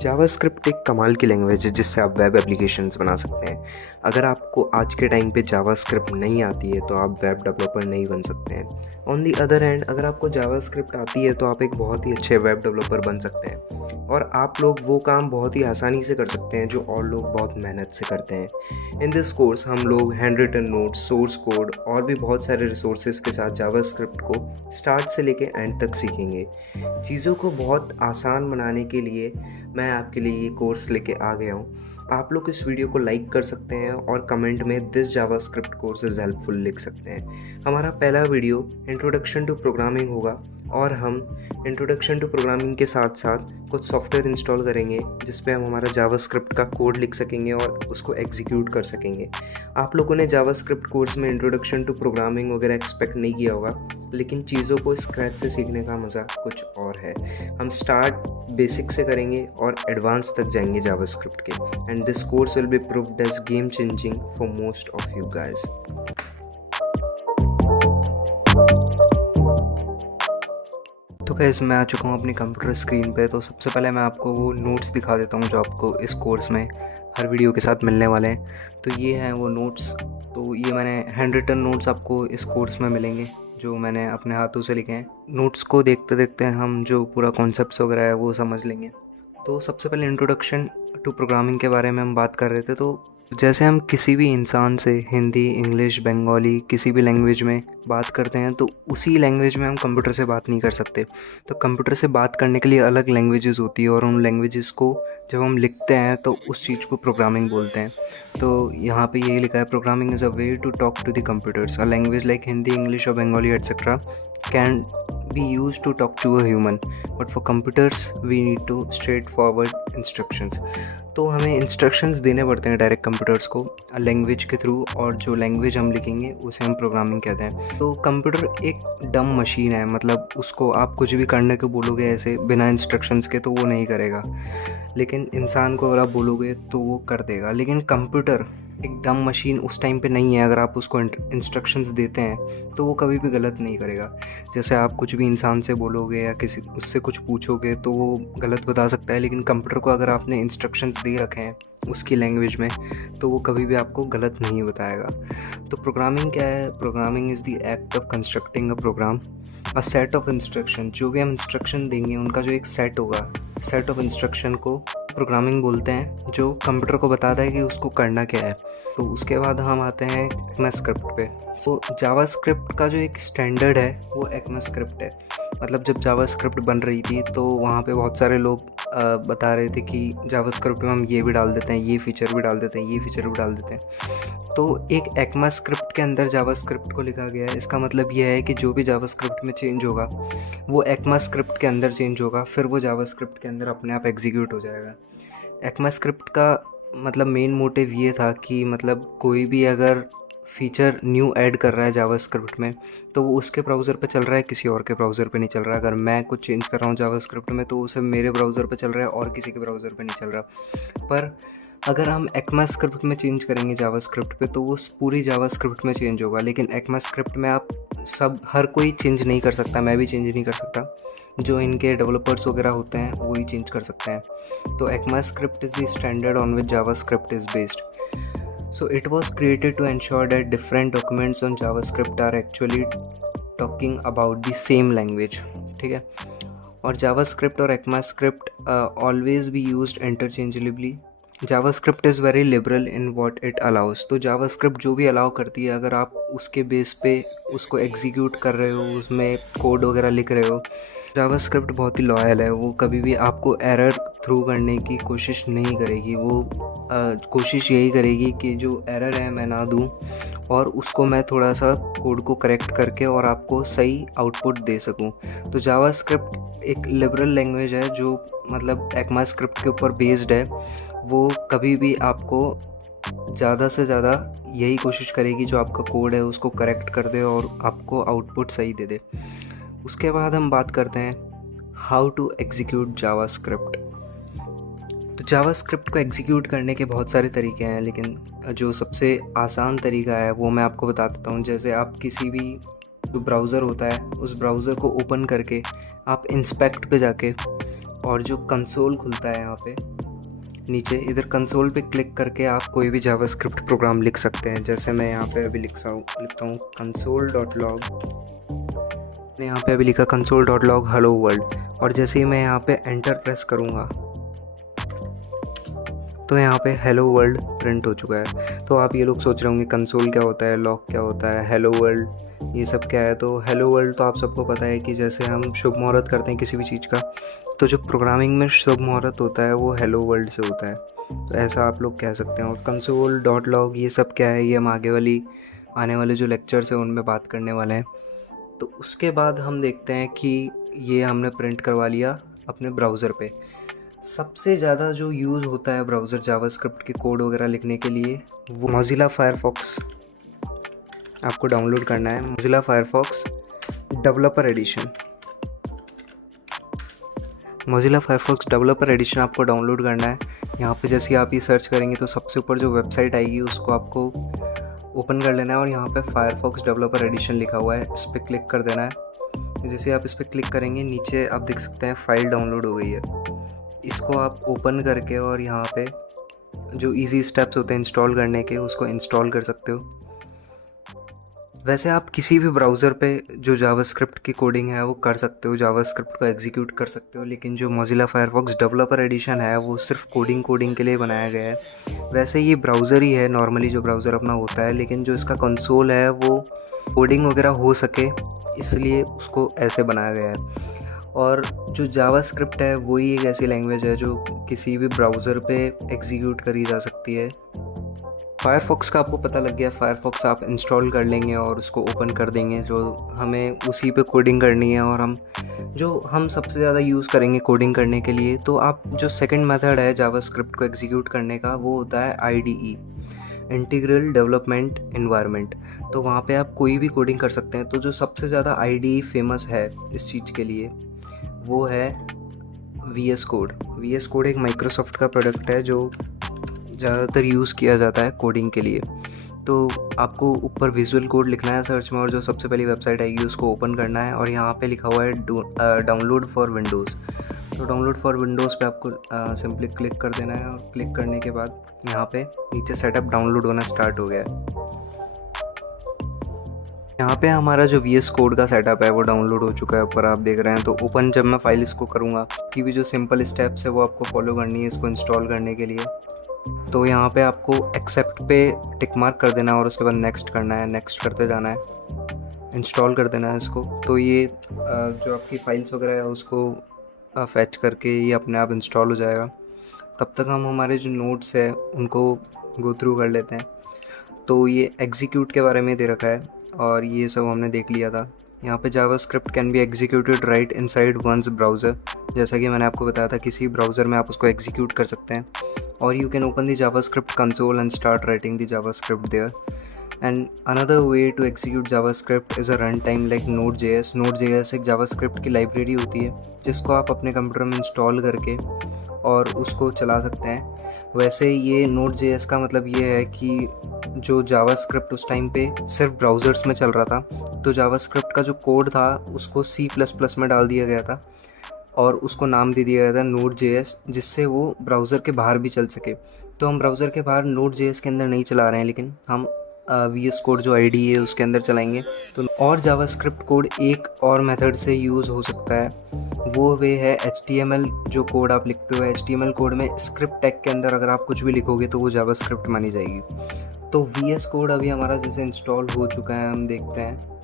JavaScript एक कमाल की लैंग्वेज है जिससे आप वेब एप्लीकेशंस बना सकते हैं। अगर आपको आज के टाइम पे जावास्क्रिप्ट नहीं आती है तो आप वेब डेवलपर नहीं बन सकते हैं। ऑन दी अदर हैंड, अगर आपको जावास्क्रिप्ट आती है तो आप एक बहुत ही अच्छे वेब डेवलपर बन सकते हैं और आप लोग वो काम बहुत ही आसानी से कर सकते हैं जो और लोग बहुत मेहनत से करते हैं। इन दिस कोर्स हम लोग hand written notes, source code और भी बहुत सारे रिसोर्सेज के साथ जावास्क्रिप्ट को स्टार्ट से लेके एंड तक सीखेंगे। चीज़ों को बहुत आसान बनाने के लिए मैं आपके लिए ये कोर्स लेके आ गया हूँ। आप लोग इस वीडियो को लाइक कर सकते हैं और कमेंट में this JavaScript course is helpful लिख सकते हैं। हमारा पहला वीडियो इंट्रोडक्शन टू प्रोग्रामिंग होगा और हम इंट्रोडक्शन टू प्रोग्रामिंग के साथ साथ कुछ सॉफ्टवेयर इंस्टॉल करेंगे जिस पे हम हमारा जावास्क्रिप्ट का कोड लिख सकेंगे और उसको एग्जीक्यूट कर सकेंगे। आप लोगों ने जावास्क्रिप्ट कोर्स में इंट्रोडक्शन टू प्रोग्रामिंग वगैरह एक्सपेक्ट नहीं किया होगा, लेकिन चीज़ों को स्क्रैच से सीखने का मज़ा कुछ और है। हम स्टार्ट बेसिक से करेंगे और एडवांस तक जाएंगे जावास्क्रिप्ट के, and this course will be proved as game changing for most of you guys. तो गाइस, मैं आ चुका हूँ अपनी कंप्यूटर स्क्रीन पे। तो सबसे पहले मैं आपको वो नोट्स दिखा देता हूँ जो आपको इस कोर्स में हर वीडियो के साथ मिलने वाले हैं। तो ये हैं वो नोट्स। तो ये मैंने हैंड रिटन नोट्स आपको इस कोर्स में मिलेंगे जो मैंने अपने हाथों से लिखे हैं। नोट्स को देखते देखते हम जो पूरा कॉन्सेप्ट्स वगैरह है वो समझ लेंगे। तो सबसे पहले इंट्रोडक्शन टू प्रोग्रामिंग के बारे में हम बात कर रहे थे। तो जैसे हम किसी भी इंसान से हिंदी, इंग्लिश, बंगाली किसी भी लैंग्वेज में बात करते हैं तो उसी लैंग्वेज में हम कंप्यूटर से बात नहीं कर सकते। तो कंप्यूटर से बात करने के लिए अलग लैंग्वेजेस होती है और उन लैंग्वेजेस को जब हम लिखते हैं तो उस चीज़ को प्रोग्रामिंग बोलते हैं। तो यहाँ पे ये लिखा है, programming is a way to talk to the computers. A language like Hindi, English और Bengali etcetera can be used to talk to a human, but for computers we need to straightforward instructions। तो हमें इंस्ट्रक्शंस देने पड़ते हैं direct computers को language के through, और जो लैंग्वेज हम लिखेंगे उसे हम प्रोग्रामिंग कहते हैं। तो कंप्यूटर एक डम मशीन है, मतलब उसको आप कुछ भी करने को बोलोगे ऐसे बिना इंस्ट्रक्शंस के तो वो नहीं करेगा, लेकिन इंसान को अगर आप बोलोगे तो वो कर देगा। लेकिन कंप्यूटर एक डम मशीन उस टाइम पे नहीं है। अगर आप उसको इंस्ट्रक्शंस देते हैं तो वो कभी भी गलत नहीं करेगा। जैसे आप कुछ भी इंसान से बोलोगे या किसी उससे कुछ पूछोगे तो वो गलत बता सकता है, लेकिन कंप्यूटर को अगर आपने इंस्ट्रक्शंस दे रखे हैं उसकी लैंग्वेज में तो वो कभी भी आपको गलत नहीं बताएगा। तो प्रोग्रामिंग क्या है? Programming is the act of constructing a program, a set of instruction. जो भी हम इंस्ट्रक्शन देंगे उनका जो एक सेट होगा, सेट ऑफ इंस्ट्रक्शन को प्रोग्रामिंग बोलते हैं, जो कंप्यूटर को बताता है कि उसको करना क्या है। तो उसके बाद हम आते हैं एक्मास्क्रिप्ट पे। तो जावास्क्रिप्ट का जो एक स्टैंडर्ड है वो एक्मास्क्रिप्ट है। मतलब जब जावास्क्रिप्ट बन रही थी तो वहाँ पे बहुत सारे लोग बता रहे थे कि जावास्क्रिप्ट में हम ये भी डाल देते हैं, ये फीचर भी डाल देते हैं, ये फीचर भी डाल देते हैं। तो एक एक्मास्क्रिप्ट के अंदर जावास्क्रिप्ट को लिखा गया है। इसका मतलब यह है कि जो भी जावास्क्रिप्ट में चेंज होगा वो एक्मास्क्रिप्ट के अंदर चेंज होगा, फिर वो जावास्क्रिप्ट के अंदर अपने आप एग्जीक्यूट हो जाएगा। एक्मास्क्रिप्ट का मतलब मेन मोटिव ये था कि मतलब कोई भी अगर फीचर न्यू ऐड कर रहा है जावास्क्रिप्ट में तो वो उसके ब्राउज़र पे चल रहा है, किसी और के ब्राउज़र पे नहीं चल रहा। अगर मैं कुछ चेंज कर रहा हूँ जावास्क्रिप्ट में तो वो सिर्फ मेरे ब्राउज़र पे चल रहा है और किसी के ब्राउज़र पे नहीं चल रहा। पर अगर हम एक्मास्क्रिप्ट में चेंज करेंगे जावास्क्रिप्ट पे तो वो पूरी जावास्क्रिप्ट में चेंज होगा। लेकिन एक्मास्क्रिप्ट में आप हर कोई चेंज नहीं कर सकता, मैं भी चेंज नहीं कर सकता, जो इनके डेवलपर्स वगैरह होते हैं वो ही चेंज कर सकते हैं। तो ECMAScript is the standard on which JavaScript is based. So it was created to ensure that different documents on JavaScript are actually talking about the same language। ठीक है। और JavaScript और ECMAScript always be used interchangeably। JavaScript is very liberal in what it allows। तो JavaScript जो भी allow करती है, अगर आप उसके बेस पे उसको एग्जीक्यूट कर रहे हो, उसमें कोड वगैरह लिख रहे हो, जावास्क्रिप्ट बहुत ही लॉयल है। वो कभी भी आपको एरर थ्रू करने की कोशिश नहीं करेगी। वो कोशिश यही करेगी कि जो एरर है मैं ना दूं और उसको मैं थोड़ा सा कोड को करेक्ट करके और आपको सही आउटपुट दे सकूं। तो जावास्क्रिप्ट एक लिबरल लैंग्वेज है जो मतलब ECMAScript के ऊपर बेस्ड है। वो कभी भी आपको ज़्यादा से ज़्यादा यही कोशिश करेगी जो आपका कोड है उसको करेक्ट कर दे और आपको आउटपुट सही दे दे। उसके बाद हम बात करते हैं हाउ टू एग्जीक्यूट जावास्क्रिप्ट। तो जावास्क्रिप्ट को एग्जीक्यूट करने के बहुत सारे तरीके हैं, लेकिन जो सबसे आसान तरीका है वो मैं आपको बता देता हूँ। जैसे आप किसी भी जो ब्राउज़र होता है उस ब्राउज़र को ओपन करके आप इंस्पेक्ट पे जाके और जो कंसोल खुलता है यहाँ पे नीचे, इधर कंसोल पे क्लिक करके आप कोई भी जावास्क्रिप्ट प्रोग्राम लिख सकते हैं। जैसे मैं यहाँ पे अभी लिखता हूँ console.log। मैंने यहाँ पे अभी लिखा console.log hello world, और जैसे ही मैं यहाँ पे एंटर प्रेस करूँगा तो यहाँ पे हेलो वर्ल्ड प्रिंट हो चुका है। तो आप ये लोग सोच रहे होंगे कंसोल क्या होता है, लॉग क्या होता है, हेलो वर्ल्ड ये सब क्या है। तो हेलो वर्ल्ड तो आप सबको पता है कि जैसे हम शुभ मुहूर्त करते हैं किसी भी चीज़ का, तो जो प्रोग्रामिंग में शुभ मुहूर्त होता है वो हेलो वर्ल्ड से होता है। तो ऐसा आप लोग कह सकते हैं। और console.log ये सब क्या है, ये हम आने वाले जो लेक्चर्स हैं उनमें बात करने वाले हैं। तो उसके बाद हम देखते हैं कि ये हमने प्रिंट करवा लिया अपने ब्राउज़र पे। सबसे ज़्यादा जो यूज़ होता है ब्राउज़र जावास्क्रिप्ट के कोड वगैरह लिखने के लिए वो मोज़िला फायरफॉक्स आपको डाउनलोड करना है। Mozilla Firefox developer edition, Mozilla Firefox developer edition आपको डाउनलोड करना है। यहाँ पे जैसे आप ये सर्च करेंगे तो सबसे ऊपर जो वेबसाइट आएगी उसको आपको ओपन कर लेना है, और यहाँ पे फायरफॉक्स डेवलपर एडिशन लिखा हुआ है, इस पर क्लिक कर देना है। जैसे आप इस पर क्लिक करेंगे नीचे आप देख सकते हैं फाइल डाउनलोड हो गई है। इसको आप ओपन करके और यहाँ पे जो इजी स्टेप्स होते हैं इंस्टॉल करने के उसको इंस्टॉल कर सकते हो। वैसे आप किसी भी ब्राउज़र पे जो जावास्क्रिप्ट की कोडिंग है वो कर सकते हो, जावास्क्रिप्ट को एग्जीक्यूट कर सकते हो, लेकिन जो मोज़िला फायरफॉक्स डेवलपर एडिशन है वो सिर्फ कोडिंग के लिए बनाया गया है। वैसे ये ब्राउज़र ही है नॉर्मली जो ब्राउज़र अपना होता है, लेकिन जो इसका कंसोल है वो कोडिंग वगैरह हो सके इसलिए उसको ऐसे बनाया गया है। और जो जावास्क्रिप्ट है वही एक ऐसी लैंग्वेज है जो किसी भी ब्राउज़र पे एग्जीक्यूट करी जा सकती है। फायरफॉक्स का आपको पता लग गया, फायरफॉक्स आप इंस्टॉल कर लेंगे और उसको ओपन कर देंगे। जो हमें उसी पे कोडिंग करनी है और हम सबसे ज़्यादा यूज़ करेंगे कोडिंग करने के लिए। तो आप जो सेकंड मेथड है जावास्क्रिप्ट को एग्जीक्यूट करने का वो होता है IDE, इंटीग्रल डेवलपमेंट एनवायरनमेंट। तो वहाँ पे आप कोई भी कोडिंग कर सकते हैं। तो जो सबसे ज़्यादा IDE फेमस है इस चीज़ के लिए वो है VS कोड। VS कोड एक माइक्रोसॉफ्ट का प्रोडक्ट है जो ज़्यादातर यूज़ किया जाता है कोडिंग के लिए। तो आपको ऊपर विजुअल कोड लिखना है सर्च में, और जो सबसे पहली वेबसाइट आएगी उसको ओपन करना है, और यहाँ पे लिखा हुआ है डाउनलोड फॉर विंडोज़। तो डाउनलोड फॉर विंडोज़ पे आपको सिंपली क्लिक कर देना है, और क्लिक करने के बाद यहाँ पे नीचे सेटअप डाउनलोड होना स्टार्ट हो गया है। यहाँ पे हमारा जो VS कोड का सेटअप है वो डाउनलोड हो चुका है, ऊपर आप देख रहे हैं। तो ओपन जब मैं फाइल इसको करूँगा, इसकी भी जो सिंपल स्टेप्स है वो आपको फॉलो करनी है इसको इंस्टॉल करने के लिए। तो यहाँ पे आपको एक्सेप्ट पे टिक मार्क कर देना है और उसके बाद नेक्स्ट करना है, नेक्स्ट करते जाना है, इंस्टॉल कर देना है इसको। तो ये जो आपकी फाइल्स वगैरह है उसको फैच करके ये अपने आप इंस्टॉल हो जाएगा। तब तक हम हमारे जो नोट्स है उनको गो थ्रू कर लेते हैं। तो ये एग्जीक्यूट के बारे में दे रखा है और ये सब हमने देख लिया था। यहाँ पे JavaScript can be executed right inside once browser. जैसा कि मैंने आपको बताया था किसी ब्राउज़र में आप उसको एग्जीक्यूट कर सकते हैं। और you can open the JavaScript console and start writing the JavaScript there. And another way to execute JavaScript is a runtime like Node.js. Node.js एक JavaScript की लाइब्रेरी होती है जिसको आप अपने कंप्यूटर में इंस्टॉल करके और उसको चला सकते हैं। वैसे ये Node.js का मतलब ये है कि जो JavaScript उस टाइम पे सिर्फ ब्राउज़र्स में चल रहा था, तो JavaScript का जो कोड था उसको C++ में डाल दिया गया था और उसको नाम दे दिया गया था Node.js, जिससे वो ब्राउज़र के बाहर भी चल सके। तो हम ब्राउज़र के बाहर Node.js के अंदर नहीं चला रहे हैं, लेकिन हम VS कोड जो IDE है उसके अंदर चलाएंगे। तो और जावास्क्रिप्ट कोड एक और मेथड से यूज़ हो सकता है, वो वे है HTML। जो कोड आप लिखते हो HTML कोड में स्क्रिप्ट टैग के अंदर अगर आप कुछ भी लिखोगे तो वो जावास्क्रिप्ट मानी जाएगी। तो VS कोड अभी हमारा जैसे इंस्टॉल हो चुका है, हम देखते हैं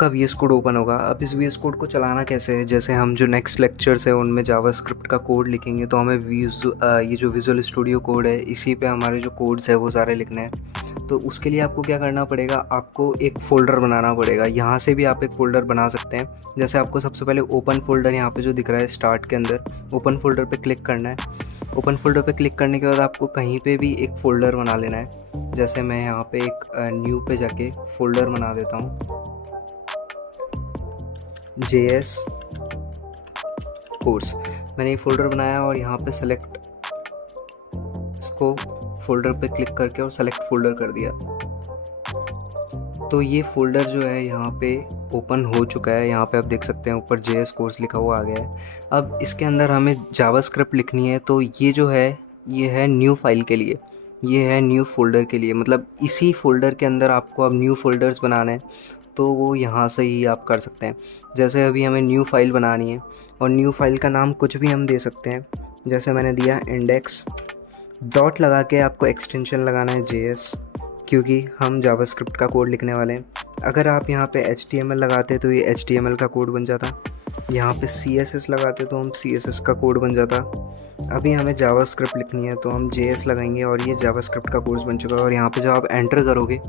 का VS कोड ओपन होगा। अब इस VS कोड को चलाना कैसे है, जैसे हम जो नेक्स्ट लेक्चर्स है उनमें जावास्क्रिप्ट का कोड लिखेंगे तो हमें ये जो विजुअल स्टूडियो कोड है इसी पे हमारे जो कोड्स है वो सारे लिखने हैं। तो उसके लिए आपको क्या करना पड़ेगा, आपको एक फ़ोल्डर बनाना पड़ेगा। यहाँ से भी आप एक फ़ोल्डर बना सकते हैं। जैसे आपको सबसे पहले ओपन फोल्डर यहाँ पे जो दिख रहा है स्टार्ट के अंदर, ओपन फोल्डर पे क्लिक करना है। ओपन फोल्डर पे क्लिक करने के बाद आपको कहीं पे भी एक फ़ोल्डर बना लेना है। जैसे मैं यहाँ पे एक न्यू पे जाके फ़ोल्डर बना देता हूँ JS कोर्स। मैंने ये फ़ोल्डर बनाया और यहाँ पे सेलेक्ट, इसको फ़ोल्डर पे क्लिक करके और सेलेक्ट फ़ोल्डर कर दिया। तो ये फ़ोल्डर जो है यहाँ पे ओपन हो चुका है। यहाँ पे आप देख सकते हैं ऊपर JS कोर्स लिखा हुआ आ गया है। अब इसके अंदर हमें जावास्क्रिप्ट लिखनी है, तो ये जो है ये है न्यू फाइल के लिए, ये है न्यू फ़ोल्डर के लिए, मतलब इसी फ़ोल्डर के अंदर आपको अब न्यू फ़ोल्डर्स बनाना है, तो वो यहाँ से ही आप कर सकते हैं। जैसे अभी हमें न्यू फाइल बनानी है और न्यू फाइल का नाम कुछ भी हम दे सकते हैं। जैसे मैंने दिया इंडेक्स, डॉट लगा के आपको एक्सटेंशन लगाना है JS, क्योंकि हम जावास्क्रिप्ट का कोड लिखने वाले हैं। अगर आप यहाँ पे HTML लगाते तो ये HTML का कोड बन जाता, यहाँ पे CSS लगाते तो हम CSS का कोड बन जाता। अभी हमें जावास्क्रिप्ट लिखनी है तो हम JS लगाएंगे और ये जावास्क्रिप्ट का कोर्स बन चुका है। और यहाँ पे जब आप एंटर करोगे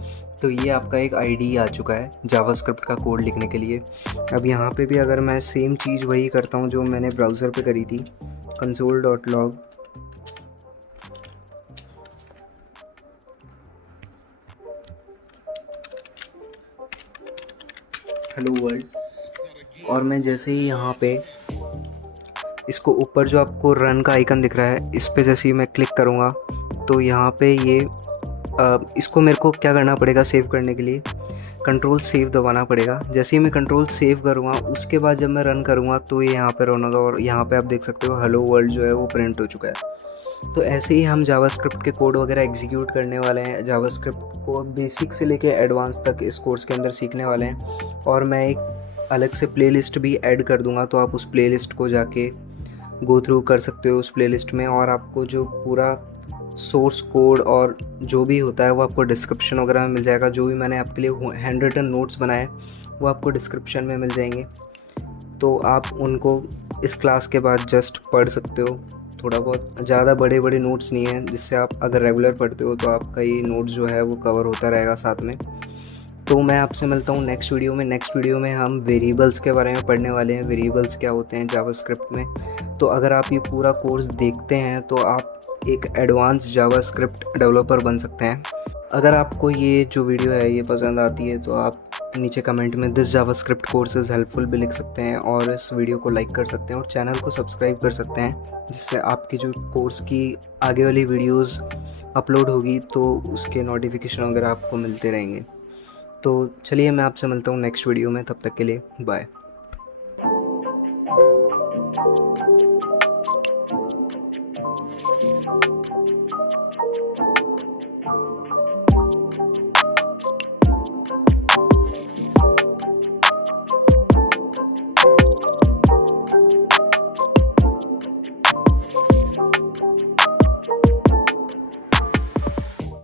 तो ये आपका एक ID आ चुका है जावास्क्रिप्ट का कोड लिखने के लिए। अब यहाँ पे भी अगर मैं सेम चीज़ वही करता हूँ जो मैंने ब्राउज़र पे करी थी, console.log, हेलो वर्ल्ड, और मैं जैसे ही यहाँ पे इसको ऊपर जो आपको रन का आइकन दिख रहा है इस पे जैसे ही मैं क्लिक करूँगा तो यहाँ पे ये इसको मेरे को क्या करना पड़ेगा, सेव करने के लिए कंट्रोल सेव दबाना पड़ेगा। जैसे ही मैं कंट्रोल सेव करूँगा उसके बाद जब मैं रन करूँगा तो ये यहाँ पे रन होगा और यहाँ पे आप देख सकते हो हेलो वर्ल्ड जो है वो प्रिंट हो चुका है। तो ऐसे ही हम जावास्क्रिप्ट के कोड वगैरह एग्जीक्यूट करने वाले हैं, जावास्क्रिप्ट को बेसिक से लेके एडवांस तक इस कोर्स के अंदर सीखने वाले हैं। और मैं एक अलग से प्लेलिस्ट भी ऐड कर दूंगा, तो आप उस प्लेलिस्ट को जाके गो थ्रू कर सकते हो उस प्लेलिस्ट में, और आपको जो पूरा सोर्स कोड और जो भी होता है वो आपको डिस्क्रिप्शन वगैरह में मिल जाएगा। जो भी मैंने आपके लिए हैंड रिटन नोट्स बनाए वो आपको डिस्क्रिप्शन में मिल जाएंगे, तो आप उनको इस क्लास के बाद जस्ट पढ़ सकते हो। थोड़ा बहुत, ज़्यादा बड़े बड़े नोट्स नहीं हैं, जिससे आप अगर रेगुलर पढ़ते हो तो आपका ये नोट्स जो है वो कवर होता रहेगा साथ में। तो मैं आपसे मिलता हूँ नेक्स्ट वीडियो में। नेक्स्ट वीडियो में हम वेरिएबल्स के बारे में पढ़ने वाले हैं, वेरिएबल्स क्या होते हैं जावास्क्रिप्ट में। तो अगर आप ये पूरा कोर्स देखते हैं तो आप एक एडवांस जावास्क्रिप्ट डेवलपर बन सकते हैं। अगर आपको ये जो वीडियो है ये पसंद आती है तो आप नीचे कमेंट में this JavaScript course is helpful भी लिख सकते हैं, और इस वीडियो को लाइक कर सकते हैं और चैनल को सब्सक्राइब कर सकते हैं, जिससे आपकी जो कोर्स की आगे वाली वीडियोस अपलोड होगी तो उसके नोटिफिकेशन वगैरह आपको मिलते रहेंगे। तो चलिए मैं आपसे मिलता हूँ नेक्स्ट वीडियो में, तब तक के लिए बाय।